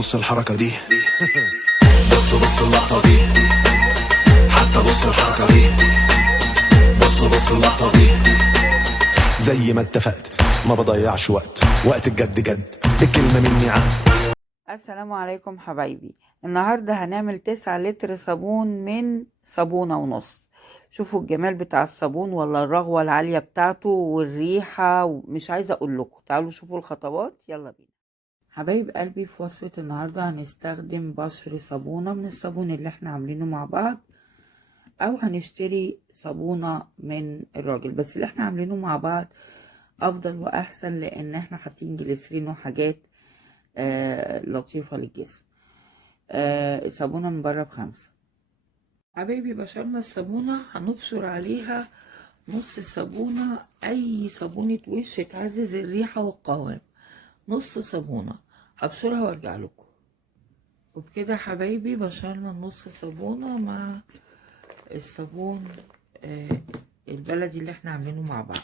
بص الحركة دي. بص اللقطة دي. حتى بص الحركة دي. بص اللقطة دي. زي ما اتفقت ما بضيعش وقت الجد جد، الكلمة مني عهد. السلام عليكم حبايبي. النهاردة هنعمل 9 لتر صابون من صابونة ونص. شوفوا الجمال بتاع الصابون ولا الرغوة العالية بتاعته والريحة، ومش عايزة اقول لكم. تعالوا شوفوا الخطوات، يلا بينا حبايب قلبي. في وصفة النهاردة هنستخدم بشر صابونة من الصابون اللي احنا عاملينه مع بعض، او هنشتري صابونة من الراجل، بس اللي احنا عاملينه مع بعض افضل واحسن، لان احنا حاطين جليسرين وحاجات لطيفة للجسم. الصابونة من بره ب5. حبايبي بشرنا الصابونة هنبشر عليها نص صابونة، اي صابونة وش تعزز الريحة والقوام، نص صابونة هبشرها وارجع لكم. وبكده حبايبي بشرنا نص صابونة مع الصابون البلدي اللي احنا عاملينه مع بعض.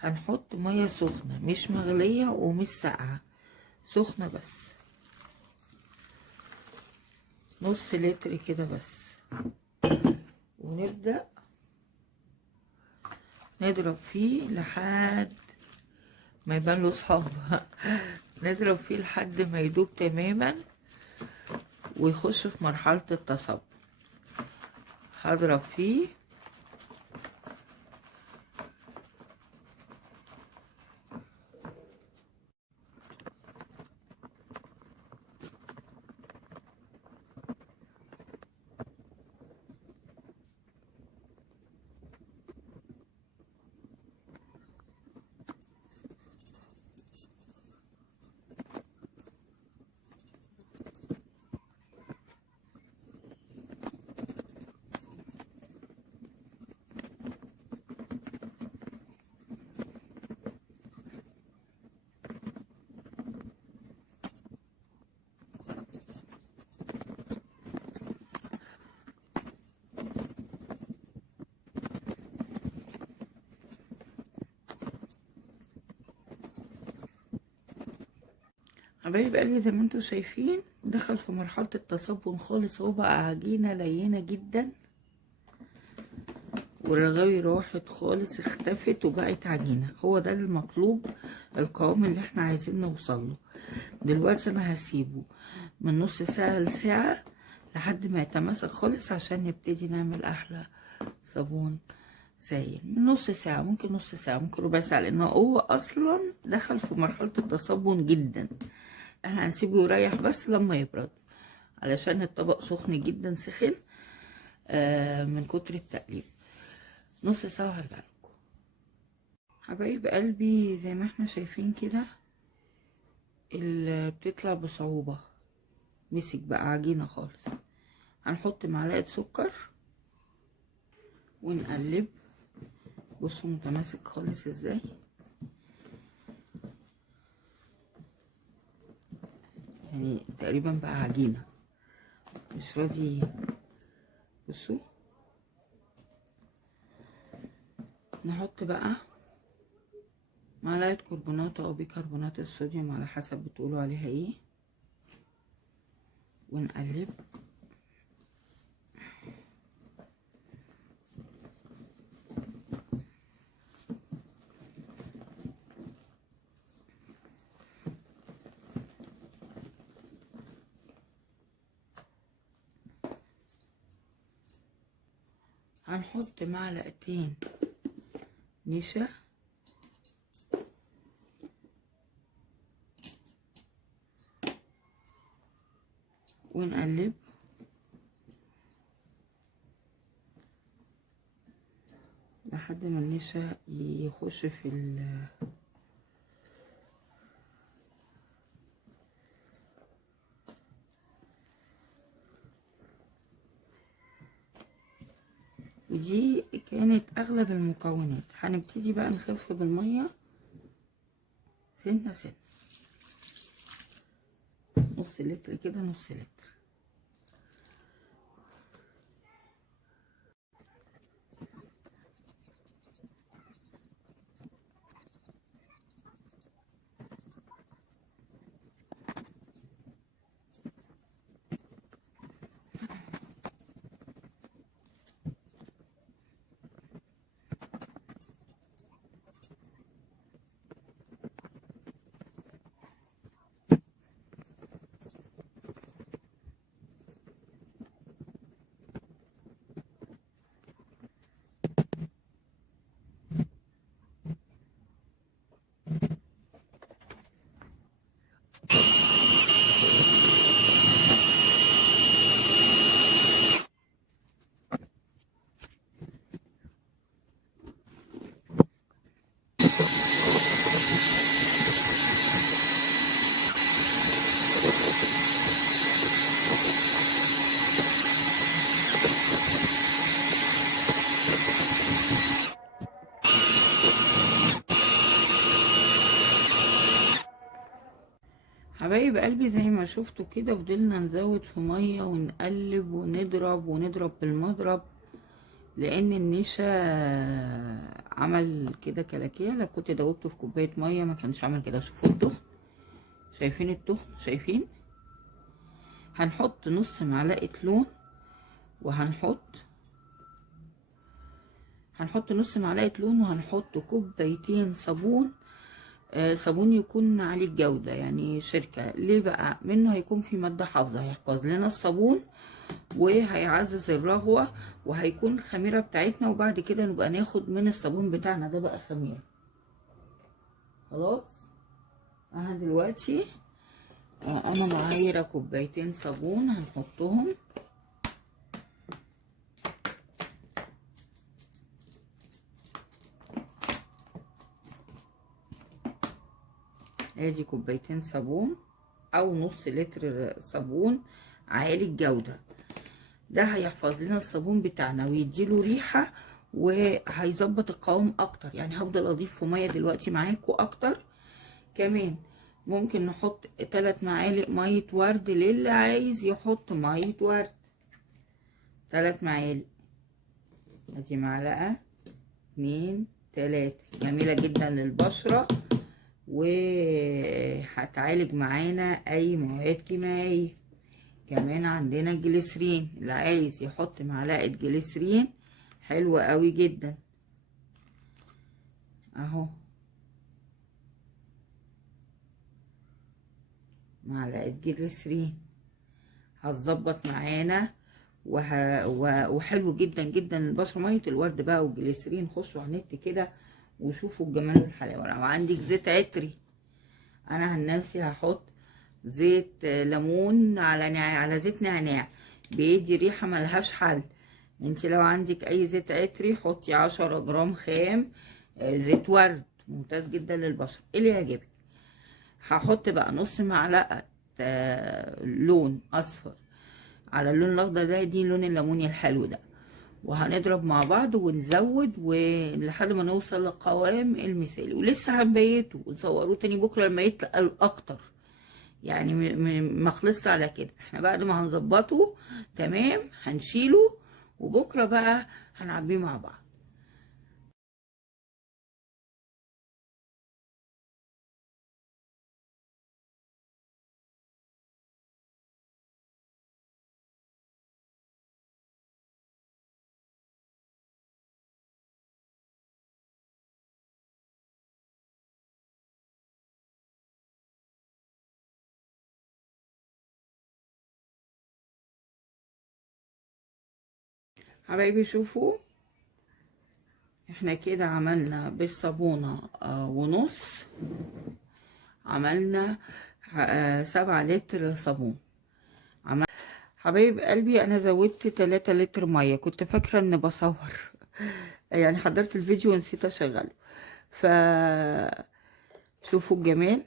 هنحط مية سخنة، مش مغلية ومش ساقعة، سخنة بس، نص لتر كده بس. ونبدأ نضرب فيه لحد ما يبان له صحاب. نضرب فيه لحد ما يدوب تماما ويخش في مرحلة التصب. هضرب فيه حبايب قلبي. زي ما انتوا شايفين دخل في مرحلة التصبن خالص، هو بقى عجينة لينة جدا، والرغاوي راحت خالص، اختفت وبقت عجينة. هو ده المطلوب، القوام اللي احنا عايزين نوصله. دلوقتي انا هسيبه من نص ساعة لساعة لحد ما يتماسك خالص، عشان نبتدي نعمل احلى صابون سايل. من نص ساعة، ممكن نص ساعة، ممكن ربع ساعة، لان هو اصلا دخل في مرحلة التصبن جدا. احنا هنسيبه يريح بس لما يبرد، علشان الطبق سخن جدا، سخن من كتر التقليب. نص ساعة وهرجع لكم. حبايب قلبي زي ما احنا شايفين كده اللي بتطلع بصعوبة، مسك بقى عجينة خالص. هنحط معلقة سكر ونقلب. بصوا متماسك خالص ازاي، يعني تقريبا بقى عجينة مش راضي. بصوا نحط بقى معلقة كربونات او بيكربونات الصوديوم على حسب بتقولوا عليها ايه، ونقلب. هنحط معلقتين نشا ونقلب لحد ما النشا يخش في ودي كانت اغلب المكونات. هنبتدي بقى نخف بالميه سنه سنه، نص لتر كده، نص لتر. حبايب قلبي زي ما شفتوا كده فضلنا نزود في ميه ونقلب ونضرب بالمضرب، لان النشا عمل كده كلاكيع. لو كنت دوبته في كوبايه ميه ما كانش عمل كده. شوفوا التخن، شايفين التخن؟ شايفين؟ هنحط نص معلقه لون، وهنحط نص معلقه لون، وهنحط كوبايتين صابون. صابون يكون عالي الجودة، يعني شركة. ليه بقى؟ منه هيكون في مادة حافظة هيحفظ لنا الصابون، وهيعزز الرغوة، وهيكون الخميرة بتاعتنا. وبعد كده نبقى ناخد من الصابون بتاعنا ده بقى خميرة. خلاص، انا دلوقتي انا معايرة كوبايتين صابون هنحطهم. ادي كوبايتين صابون او نص لتر صابون عالي الجودة. ده هيحفظ لنا الصابون بتاعنا ويديله ريحة، وهيظبط القوام اكتر. يعني هفضل اضيف في ميه دلوقتي معاكم اكتر. كمان ممكن نحط 3 معالق ميه ورد للي عايز يحط ميه ورد. 3 معالق، ادي معلقه 2 3. جميله جدا للبشره، وهتعالج معانا اي مواد كيميائيه. كمان عندنا الجليسرين، اللي عايز يحط معلقه جليسرين حلوه قوي جدا اهو. معلقه جليسرين هتظبط معانا وحلو جدا جدا للبشره. ميه الورد بقى والجليسرين، خشوا على النت كده وشوفوا الجمال والحلاوه. لو عندك زيت عطري، انا عن نفسي هحط زيت ليمون على زيت نعناع، بيدي ريحه ملهاش حل. انت لو عندك اي زيت عطري حطي 10 جرام خام زيت ورد، ممتاز جدا للبشره اللي يعجبك. هحط بقى نص معلقه لون اصفر على اللون الاخضر ده، دي لون الليموني الحلو ده. وهنضرب مع بعض ونزود لحد ما نوصل للقوام المثالي. ولسه هنبيته ونصوروه تاني بكره لما يتقل اكتر. يعني ما خلصش على كده. احنا بعد ما هنظبطه تمام هنشيله، وبكره بقى هنعبيه مع بعض. حبايبي شوفوا، احنا كده عملنا بالصابونة ونص، عملنا 7 لتر صابون. حبايب قلبي انا زودت 3 لتر مية، كنت فاكرة ان بصور يعني حضرت الفيديو ونسيت اشغله. شوفوا الجمال.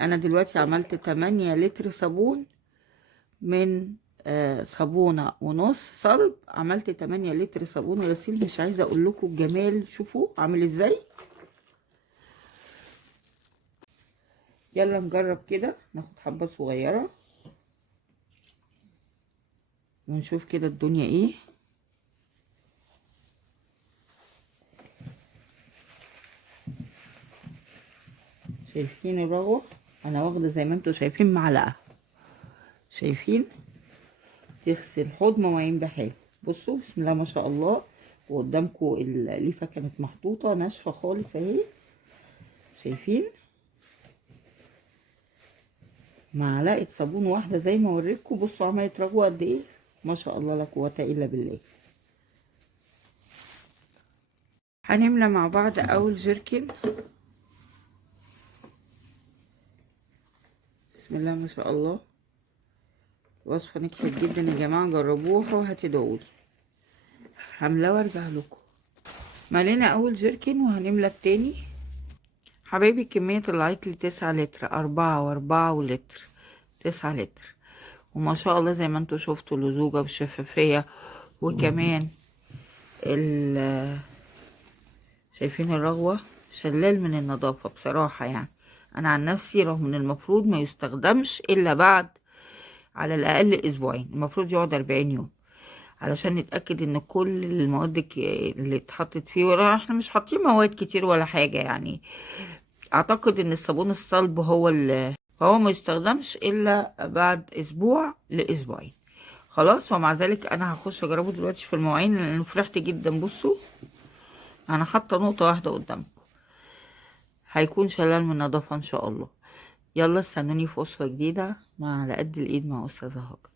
انا دلوقتي عملت 8 لتر صابون من صابونة ونص صلب. عملت 8 لتر صابون غسيل. مش عايزة اقول لكم الجمال، شوفوا عامل ازاي. يلا نجرب كده، ناخد حبة صغيرة ونشوف كده الدنيا ايه. شايفين الرغوة؟ انا واخدة زي ما انتوا شايفين معلقة. شايفين؟ تغسل حوض مواعين بحال. بصوا بسم الله ما شاء الله. وقدامكم الليفة كانت محطوطة ناشفة خالص اهي. شايفين؟ معلقة صابون واحدة زي ما وريتكم. بصوا عملت رغوة قد ايه، ما شاء الله لا قوة الا بالله. هنملى مع بعض اول جيركن. بسم الله ما شاء الله. وصفة نجحت جدا يا جماعة، جربوها وهتدعوا لي. هملاه وارجع لكم. ملينا اول جيركن وهنملى التاني. حبايبي كمية طلعت لي 9 لتر، 4 و4 ولتر، 9 لتر. وما شاء الله زي ما انتوا شفتوا اللزوجة بالشفافية. وكمان شايفين الرغوة؟ شلال من النظافة بصراحة. يعني انا عن نفسي رغم ان المفروض ما يستخدمش الا بعد على الاقل اسبوعين، المفروض يقعد 40 يوم علشان نتاكد ان كل المواد اللي اتحطت فيه، ولا احنا مش حاطين مواد كتير ولا حاجه يعني. اعتقد ان الصابون الصلب هو ما يستخدمش الا بعد اسبوع لاسبوعين. خلاص، ومع ذلك انا هخش اجربه دلوقتي في المواعين لان فرحت جدا. بصوا انا حاطه نقطه واحده قدامكم، هيكون شلال من نظافه ان شاء الله. يلا استنوني في وصفه جديده مع على قد الايد مع استاذه هاجر.